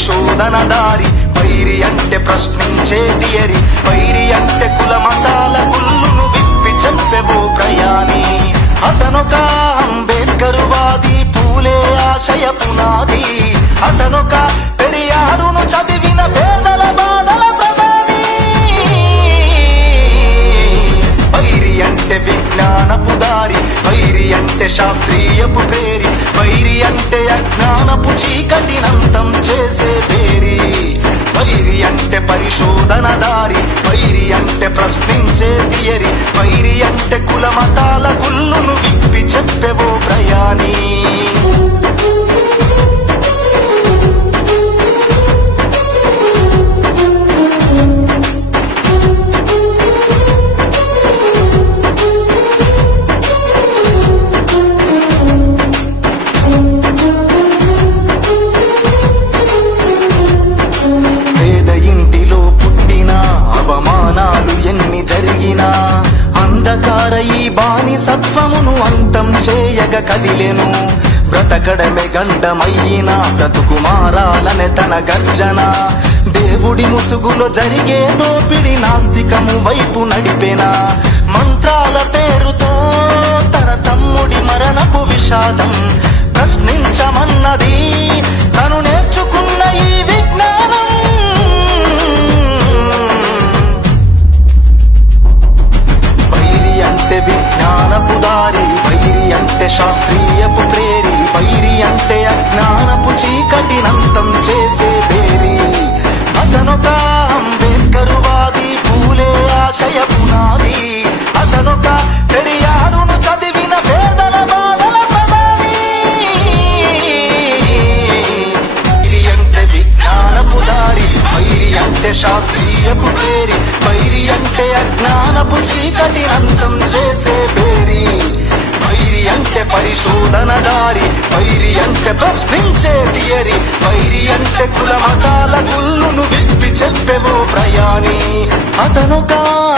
పరిశోధన దారి, వైరి అంటే ప్రశ్నించే థియరీ, వైరి అంటే కుల మతాల గుల్లును విప్పి చెప్పెవో ప్రయాణి. అతనొక అంబేద్కర్ వాది, పూలే ఆశయ పునాది, అతనొక పెరియారును చదివిన పేదల బాధల ప్రధాని. వైరి అంటే విజ్ఞానపు దారి, వైరి అంటే శాస్త్రీయపు ప్రేరి, వైరి అంటే అజ్ఞానపు చీకటినంతం చేసే పేరి. వైరి అంటే పరిశోధన దారి, వైరి అంటే ప్రశ్నించే థియరీ, వైరి అంటే కుల మతాల గుల్లును విప్పి చెప్పెవో ప్రయాణి. అవమానాలు ఎన్ని జరిగినా అంధకార ఈ బానిసత్వమును అంతం చేయగ కదిలెను. బ్రతకడమే గండమయ్యినా బ్రతుకు మారాలనే తన గర్జన. దేవుడి ముసుగులో జరిగే దోపిడి నాస్తికము వైపు నడిపెనా. మంత్రాల పేరుతో తన తమ్ముడి మరణపు విషాదం ప్రశ్నించమన్నది తను నేర్చుకున్న ఈ విజ్ఞానం. విజ్ఞానపు దారి, వైరి అంటే శాస్త్రీయపు ప్రేరి, వైరి అంటే అజ్ఞానపు చీకటినంతం చేసే పేరి. అతనొక అంబేద్కర్ వాది, పూలే ఆశయ పునాది, అతనొక పెరియారును చదివిన పేదల బాధల ప్రధాని. వైరి అంటే విజ్ఞానపు దారి, వైరి అంటే శాస్త్రీయపు ప్రేరి, వైరి అంటే అజ్ఞానపు చీకటి అంతం చేసే పేరి. వైరి అంటే పరిశోధన దారి, వైరి అంటే ప్రశ్నించే థియరీ, వైరి అంటే కుల మతాల గుల్లును విప్పి చెప్పెవో ప్రయాణి. అతనొక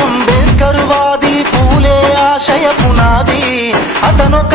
అంబేద్కర్ వాది, పూలే ఆశయ పునాది, అతనొక